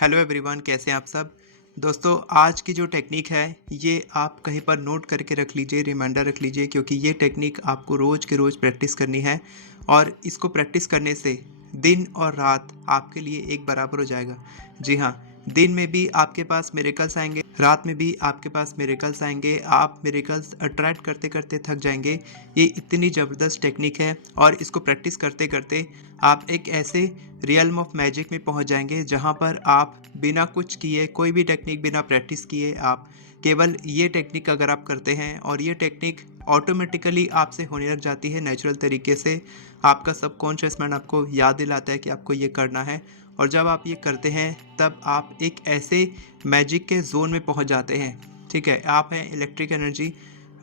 Hello everyone, कैसे हैं आप सब। दोस्तों, आज की जो टेक्निक है ये आप कहीं पर नोट करके रख लीजिए, रिमाइंडर रख लीजिए, क्योंकि ये टेक्निक आपको रोज़ के रोज़ प्रैक्टिस करनी है। और इसको प्रैक्टिस करने से दिन और रात आपके लिए एक बराबर हो जाएगा। जी हाँ, दिन में भी आपके पास मिरेकल्स आएंगे, रात में भी आपके पास मिरेकल्स आएंगे। आप मिरेकल्स अट्रैक्ट करते करते थक जाएंगे। ये इतनी ज़बरदस्त टेक्निक है और इसको प्रैक्टिस करते करते आप एक ऐसे रियल्म ऑफ मैजिक में पहुंच जाएंगे जहां पर आप बिना कुछ किए, कोई भी टेक्निक बिना प्रैक्टिस किए, आप केवल ये टेक्निक अगर आप करते हैं और ये टेक्निक ऑटोमेटिकली आपसे होने लग जाती है नेचुरल तरीके से। आपका सबकॉन्शियस माइंड आपको याद दिलाता है कि आपको ये करना है। और जब आप ये करते हैं तब आप एक ऐसे मैजिक के जोन में पहुंच जाते हैं। ठीक है, आप हैं इलेक्ट्रिक एनर्जी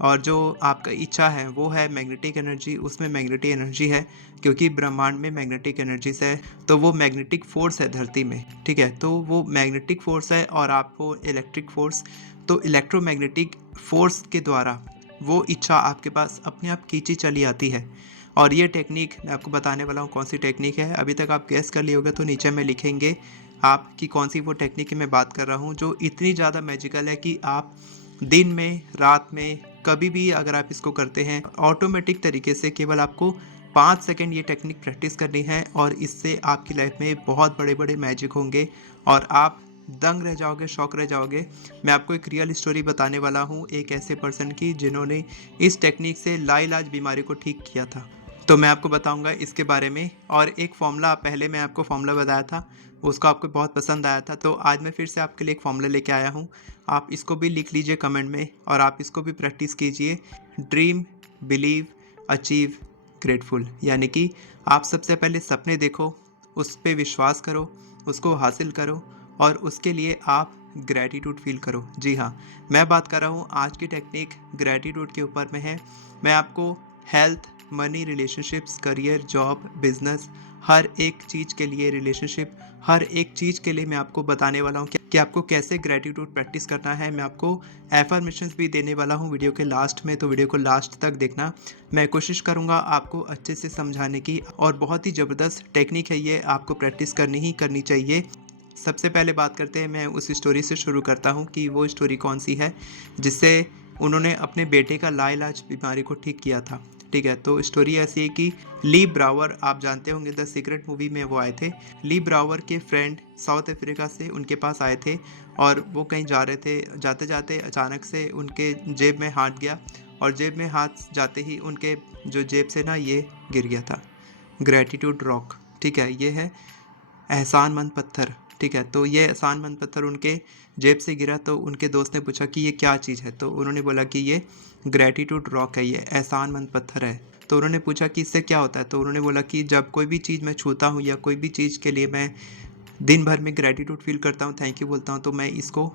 और जो आपका इच्छा है वो है मैग्नेटिक एनर्जी, उसमें मैग्नेटिक एनर्जी है, क्योंकि ब्रह्मांड में मैग्नेटिक एनर्जीज है। तो वो मैग्नेटिक फोर्स है धरती में। ठीक है, तो वो मैग्नेटिक फोर्स है और आपको इलेक्ट्रिक फोर्स। तो इलेक्ट्रोमैग्नेटिक फोर्स के द्वारा वो इच्छा आपके पास अपने आप खींची चली आती है। और ये टेक्निक मैं आपको बताने वाला हूँ कौन सी टेक्निक है। अभी तक आप गैस कर लिए होगे तो नीचे में लिखेंगे आप कि कौन सी वो टेक्निक की मैं बात कर रहा हूँ, जो इतनी ज़्यादा मैजिकल है कि आप दिन में, रात में, कभी भी अगर आप इसको करते हैं ऑटोमेटिक तरीके से, केवल आपको 5 सेकंड ये टेक्निक प्रैक्टिस करनी है और इससे आपकी लाइफ में बहुत बड़े बड़े मैजिक होंगे और आप दंग रह जाओगे, शौक रह जाओगे। मैं आपको एक रियल स्टोरी बताने वाला हूँ एक ऐसे पर्सन की जिन्होंने इस टेक्निक से लाइलाज बीमारी को ठीक किया था। तो मैं आपको बताऊंगा इसके बारे में। और एक फॉर्मूला, पहले मैं आपको फॉर्मूला बताया था, उसको आपको बहुत पसंद आया था, तो आज मैं फिर से आपके लिए एक फॉर्मूला लेके आया हूँ। आप इसको भी लिख लीजिए कमेंट में और आप इसको भी प्रैक्टिस कीजिए। Dream, believe, achieve, grateful. यानी कि आप सबसे पहले सपने देखो, उस पर विश्वास करो, उसको हासिल करो और उसके लिए आप ग्रैटिट्यूड फील करो। जी हाँ, मैं बात कर रहा हूँ आज की टेक्निक ग्रैटिट्यूड के ऊपर में है। मैं आपको health, money, relationships, career, job, business, हर एक चीज़ के लिए, रिलेशनशिप, हर एक चीज़ के लिए मैं आपको बताने वाला हूँ कि आपको कैसे ग्रैटिट्यूड प्रैक्टिस करना है। मैं आपको एफर्मेशंस भी देने वाला हूँ वीडियो के लास्ट में, तो वीडियो को लास्ट तक देखना। मैं कोशिश करूँगा आपको अच्छे से समझाने की और बहुत ही ज़बरदस्त टेक्निक है ये, आपको प्रैक्टिस करनी ही करनी चाहिए। सबसे पहले बात करते हैं, मैं उस स्टोरी से शुरू करता हूँ कि वो स्टोरी कौन सी है जिससे उन्होंने अपने बेटे का लाइलाज बीमारी को ठीक किया था। ठीक है, तो स्टोरी ऐसी है कि ली ब्रावर, आप जानते होंगे द सीक्रेट मूवी में वो आए थे। ली ब्रावर के फ्रेंड साउथ अफ्रीका से उनके पास आए थे और वो कहीं जा रहे थे। जाते जाते अचानक से उनके जेब में हाथ गया और जेब में हाथ जाते ही उनके जो जेब से ना ये गिर गया था, ग्रेटिट्यूड रॉक। ठीक है, ये है एहसानमंद पत्थर। ठीक है, तो ये एहसानमंद पत्थर उनके जेब से गिरा तो उनके दोस्त ने पूछा कि ये क्या चीज़ है, तो उन्होंने बोला कि ये ग्रेटिट्यूड रॉक है, ये एहसानमंद पत्थर है। तो उन्होंने पूछा कि इससे क्या होता है, तो उन्होंने बोला कि जब कोई भी चीज़ मैं छूता हूँ या कोई भी चीज़ के लिए मैं दिन भर में ग्रेटिट्यूड फील करता हूँ, थैंक यू बोलता हूँ, तो मैं इसको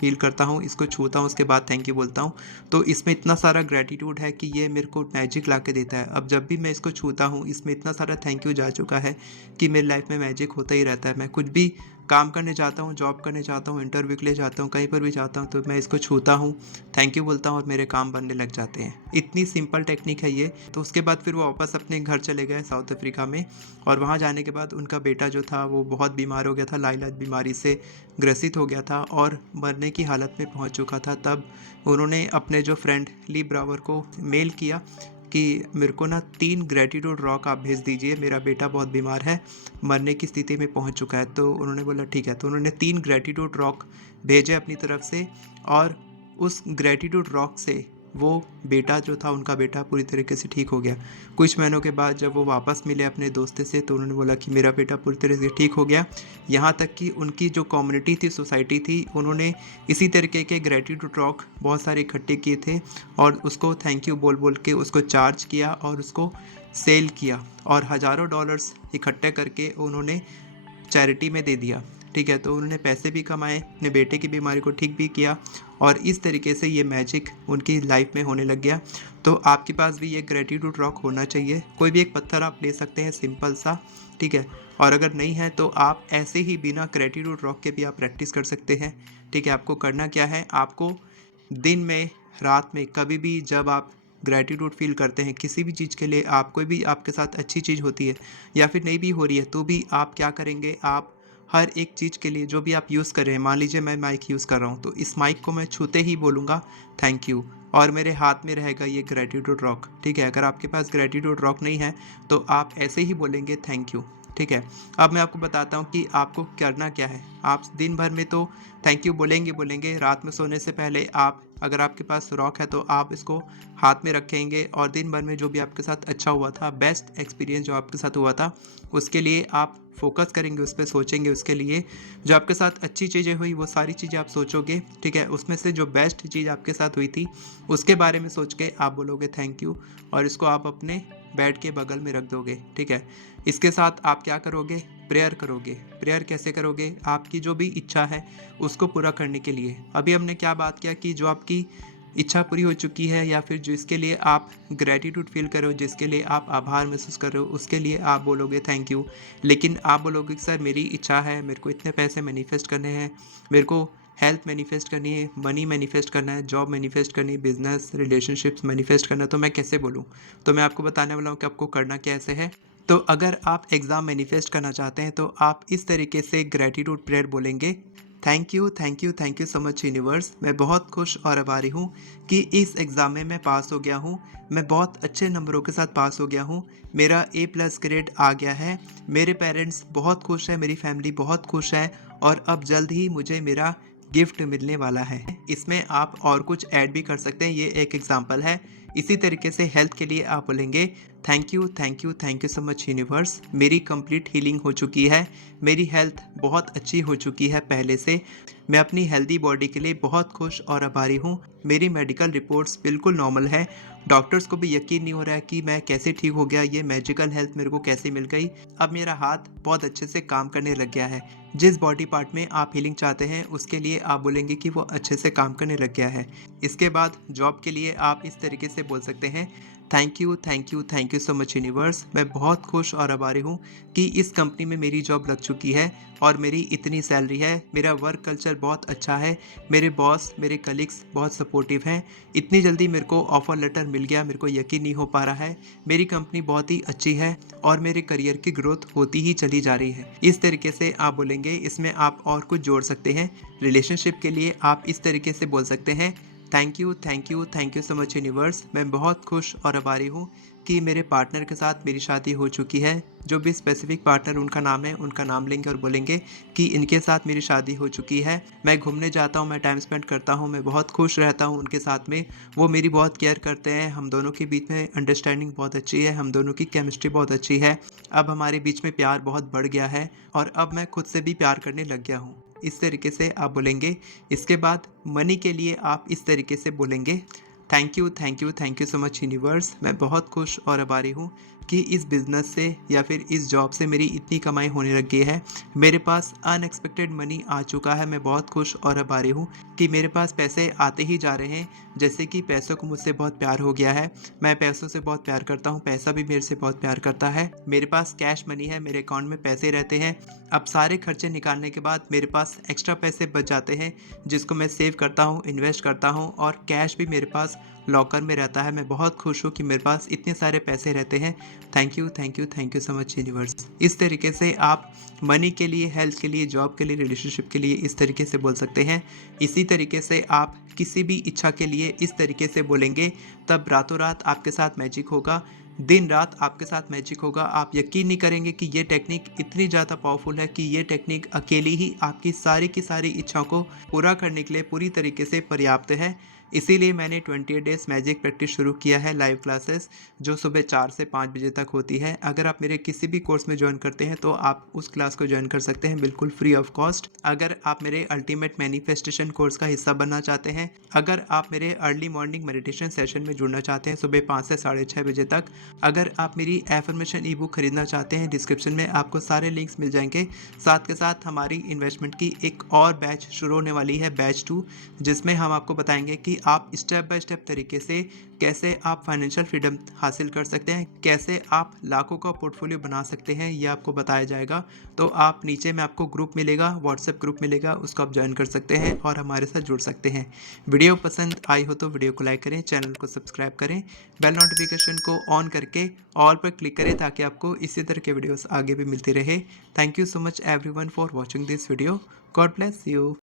फ़ील करता हूँ, इसको छूता हूँ, उसके बाद थैंक यू बोलता हूँ। तो इसमें इतना सारा ग्रैटिट्यूड है कि ये मेरे को मैजिक ला के देता है। अब जब भी मैं इसको छूता हूँ, इसमें इतना सारा थैंक यू जा चुका है कि मेरी लाइफ में मैजिक होता ही रहता है। मैं कुछ भी काम करने जाता हूँ, जॉब करने जाता हूँ, इंटरव्यू के लिए जाता हूँ, कहीं पर भी जाता हूँ, तो मैं इसको छूता हूँ, थैंक यू बोलता हूँ और मेरे काम बनने लग जाते हैं। इतनी सिंपल टेक्निक है ये। तो उसके बाद फिर वो वापस अपने घर चले गए साउथ अफ्रीका में। और वहाँ जाने के बाद उनका बेटा जो था वो बहुत बीमार हो गया था, लाइलाज बीमारी से ग्रसित हो गया था और मरने की हालत में पहुंच चुका था। तब उन्होंने अपने जो फ्रेंड ली ब्रावर को मेल किया कि मेरे को ना 3 ग्रेटिट्यूड रॉक आप भेज दीजिए, मेरा बेटा बहुत बीमार है, मरने की स्थिति में पहुंच चुका है। तो उन्होंने बोला ठीक है, तो उन्होंने 3 ग्रेटिट्यूड रॉक भेजे अपनी तरफ से। और उस ग्रेटिट्यूड रॉक से वो बेटा जो था, उनका बेटा पूरी तरीके से ठीक हो गया। कुछ महीनों के बाद जब वो वापस मिले अपने दोस्त से, तो उन्होंने बोला कि मेरा बेटा पूरी तरह से ठीक हो गया। यहाँ तक कि उनकी जो कम्युनिटी थी, सोसाइटी थी, उन्होंने इसी तरीके के ग्रेटिट्यूड रॉक बहुत सारे इकट्ठे किए थे और उसको थैंक यू बोल बोल के उसको चार्ज किया और उसको सेल किया और हज़ारों डॉलर्स इकट्ठे करके उन्होंने चैरिटी में दे दिया। ठीक है, तो उन्होंने पैसे भी कमाए, अपने बेटे की बीमारी को ठीक भी किया और इस तरीके से ये मैजिक उनकी लाइफ में होने लग गया। तो आपके पास भी ये ग्रेटिट्यूड रॉक होना चाहिए। कोई भी एक पत्थर आप ले सकते हैं सिंपल सा। ठीक है, और अगर नहीं है तो आप ऐसे ही बिना ग्रेटिट्यूड रॉक के भी आप प्रैक्टिस कर सकते हैं। ठीक है, आपको करना क्या है, आपको दिन में, रात में, कभी भी जब आप ग्रैटिट्यूड फील करते हैं किसी भी चीज़ के लिए, आप कोई भी आपके साथ अच्छी चीज़ होती है या फिर नहीं भी हो रही है, तो भी आप क्या करेंगे, आप हर एक चीज़ के लिए जो भी आप यूज़ कर रहे हैं, मान लीजिए मैं माइक यूज़ कर रहा हूँ, तो इस माइक को मैं छूते ही बोलूँगा थैंक यू, और मेरे हाथ में रहेगा ये ग्रैटिट्यूड रॉक, ठीक है। अगर आपके पास ग्रैटिट्यूड रॉक नहीं है तो आप ऐसे ही बोलेंगे थैंक यू, ठीक है। अब मैं आपको बताता हूँ कि आपको करना क्या है। आप दिन भर में तो थैंक यू बोलेंगे, रात में सोने से पहले आप, अगर आपके पास रॉक है तो आप इसको हाथ में रखेंगे और दिन भर में जो भी आपके साथ अच्छा हुआ था, बेस्ट एक्सपीरियंस जो आपके साथ हुआ था, उसके लिए आप फोकस करेंगे, उस पर सोचेंगे। उसके लिए जो आपके साथ अच्छी चीज़ें हुई वो सारी चीज़ें आप सोचोगे, ठीक है। उसमें से जो बेस्ट चीज़ आपके साथ हुई थी उसके बारे में सोच के आप बोलोगे थैंक यू, और इसको आप अपने बेड के बगल में रख दोगे, ठीक है। इसके साथ आप क्या करोगे, प्रेयर करोगे। प्रेयर कैसे करोगे, आपकी जो भी इच्छा है उसको पूरा करने के लिए। अभी हमने क्या बात किया कि जो आपकी इच्छा पूरी हो चुकी है या फिर जिसके लिए आप ग्रैटिट्यूड फील कर रहे हो, जिसके लिए आप आभार महसूस कर रहे हो, उसके लिए आप बोलोगे थैंक यू। लेकिन आप बोलोगे कि सर मेरी इच्छा है, मेरे को इतने पैसे मैनिफेस्ट करने हैं, मेरे को हेल्थ मैनिफेस्ट करनी है, मनी मैनिफेस्ट करना है, जॉब मैनिफेस्ट करनी है, बिजनेस रिलेशनशिप्स मैनिफेस्ट करना है, तो मैं कैसे बोलूँ। तो मैं आपको बताने वाला हूँ कि आपको करना कैसे है। तो अगर आप एग्ज़ाम मैनिफेस्ट करना चाहते हैं तो आप इस तरीके से ग्रैटिट्यूड प्रेयर बोलेंगे, thank you thank you thank you so much universe, मैं बहुत खुश और आभारी हूँ कि इस एग्ज़ाम में मैं पास हो गया हूँ, मैं बहुत अच्छे नंबरों के साथ पास हो गया हूँ, मेरा A+ ग्रेड आ गया है, मेरे पेरेंट्स बहुत खुश हैं, मेरी फैमिली बहुत खुश है, और अब जल्द ही मुझे मेरा गिफ्ट मिलने वाला है। इसमें आप और कुछ ऐड भी कर सकते हैं, ये एक एग्जांपल है। इसी तरीके से हेल्थ के लिए आप बोलेंगे thank you thank you thank you so much universe, मेरी कंप्लीट हीलिंग हो चुकी है, मेरी हेल्थ बहुत अच्छी हो चुकी है पहले से, मैं अपनी हेल्दी बॉडी के लिए बहुत खुश और आभारी हूँ, मेरी मेडिकल रिपोर्ट्स बिल्कुल नॉर्मल है, डॉक्टर्स को भी यकीन नहीं हो रहा है कि मैं कैसे ठीक हो गया, ये मैजिकल हेल्थ मेरे को कैसे मिल गई, अब मेरा हाथ बहुत अच्छे से काम करने लग गया है। जिस बॉडी पार्ट में आप हीलिंग चाहते हैं उसके लिए आप बोलेंगे कि वो अच्छे से काम करने लग गया है। इसके बाद जॉब के लिए आप इस तरीके से बोल सकते हैं, thank you thank you thank you so much universe, मैं बहुत खुश और आभारी हूँ कि इस कंपनी में मेरी जॉब लग चुकी है और मेरी इतनी सैलरी है, मेरा वर्क कल्चर बहुत अच्छा है, मेरे बॉस मेरे कलीग्स बहुत सपोर्टिव हैं, इतनी जल्दी मेरे को ऑफर लेटर मिल गया, मेरे को यकीन नहीं हो पा रहा है, मेरी कंपनी बहुत ही अच्छी है और मेरे करियर की ग्रोथ होती ही चली जा रही है। इस तरीके से आप बोलेंगे। इसमें आप और कुछ जोड़ सकते हैं। रिलेशनशिप के लिए आप इस तरीके से बोल सकते हैं, thank you thank you thank you so much universe, मैं बहुत खुश और आभारी हूँ कि मेरे पार्टनर के साथ मेरी शादी हो चुकी है। जो भी स्पेसिफिक पार्टनर उनका नाम है, उनका नाम लेंगे और बोलेंगे कि इनके साथ मेरी शादी हो चुकी है, मैं घूमने जाता हूँ, मैं टाइम स्पेंड करता हूँ, मैं बहुत खुश रहता हूँ उनके साथ में, वो मेरी बहुत केयर करते हैं, हम दोनों के बीच में अंडरस्टैंडिंग बहुत अच्छी है, हम दोनों की केमिस्ट्री बहुत अच्छी है, अब हमारे बीच में प्यार बहुत बढ़ गया है और अब मैं खुद से भी प्यार करने लग गया हूँ। इस तरीके से आप बोलेंगे। इसके बाद मनी के लिए आप इस तरीके से बोलेंगे, thank you thank you thank you so much universe, मैं बहुत खुश और आभारी हूँ कि इस बिज़नेस से या फिर इस जॉब से मेरी इतनी कमाई होने लग गई है, मेरे पास अनएक्सपेक्टेड मनी आ चुका है, मैं बहुत खुश और आभारी हूँ कि मेरे पास पैसे आते ही जा रहे हैं, जैसे कि पैसों को मुझसे बहुत प्यार हो गया है, मैं पैसों से बहुत प्यार करता हूँ, पैसा भी मेरे से बहुत प्यार करता है, मेरे पास कैश मनी है, मेरे अकाउंट में पैसे रहते हैं, अब सारे खर्चे निकालने के बाद मेरे पास एक्स्ट्रा पैसे बच जाते हैं जिसको मैं सेव करता हूँ, इन्वेस्ट करता हूँ और कैश भी मेरे पास लॉकर में रहता है, मैं बहुत खुश हूँ कि मेरे पास इतने सारे पैसे रहते हैं, thank you thank you thank you so much universe. इस तरीके से आप मनी के लिए, हेल्थ के लिए, जॉब के लिए, रिलेशनशिप के लिए इस तरीके से बोल सकते हैं। इसी तरीके से आप किसी भी इच्छा के लिए इस तरीके से बोलेंगे, तब रातों रात आपके साथ मैजिक होगा, दिन रात आपके साथ मैजिक होगा। आप यकीन नहीं करेंगे कि ये टेक्निक इतनी ज़्यादा पावरफुल है कि ये टेक्निक अकेली ही आपकी सारी की सारी इच्छाओं को पूरा करने के लिए पूरी तरीके से पर्याप्त है। इसीलिए मैंने 28 डेज़ मैजिक प्रैक्टिस शुरू किया है, लाइव क्लासेस जो सुबह 4 से 5 बजे तक होती है। अगर आप मेरे किसी भी कोर्स में ज्वाइन करते हैं तो आप उस क्लास को ज्वाइन कर सकते हैं बिल्कुल फ्री ऑफ कॉस्ट। अगर आप मेरे अल्टीमेट मैनिफेस्टेशन कोर्स का हिस्सा बनना चाहते हैं, अगर आप मेरे अर्ली मॉर्निंग मेडिटेशन सेशन में जुड़ना चाहते हैं सुबह 5 से 6:30 बजे तक, अगर आप मेरी एफर्मेशन ई बुक खरीदना चाहते हैं, डिस्क्रिप्शन में आपको सारे लिंक्स मिल जाएंगे। साथ के साथ हमारी इन्वेस्टमेंट की एक और बैच शुरू होने वाली है, बैच 2, जिसमें हम आपको बताएंगे कि कि आप स्टेप बाय स्टेप तरीके से कैसे आप फाइनेंशियल फ्रीडम हासिल कर सकते हैं, कैसे आप लाखों का पोर्टफोलियो बना सकते हैं, ये आपको बताया जाएगा। तो आप नीचे में आपको ग्रुप मिलेगा, व्हाट्सएप ग्रुप मिलेगा, उसको आप ज्वाइन कर सकते हैं और हमारे साथ जुड़ सकते हैं। वीडियो पसंद आई हो तो वीडियो को लाइक करें, चैनल को सब्सक्राइब करें, बेल नोटिफिकेशन को ऑन करके ऑल पर क्लिक करें ताकि आपको इसी तरह के वीडियोस आगे भी मिलती रहे। Thank you so much everyone for watching this video. God bless you.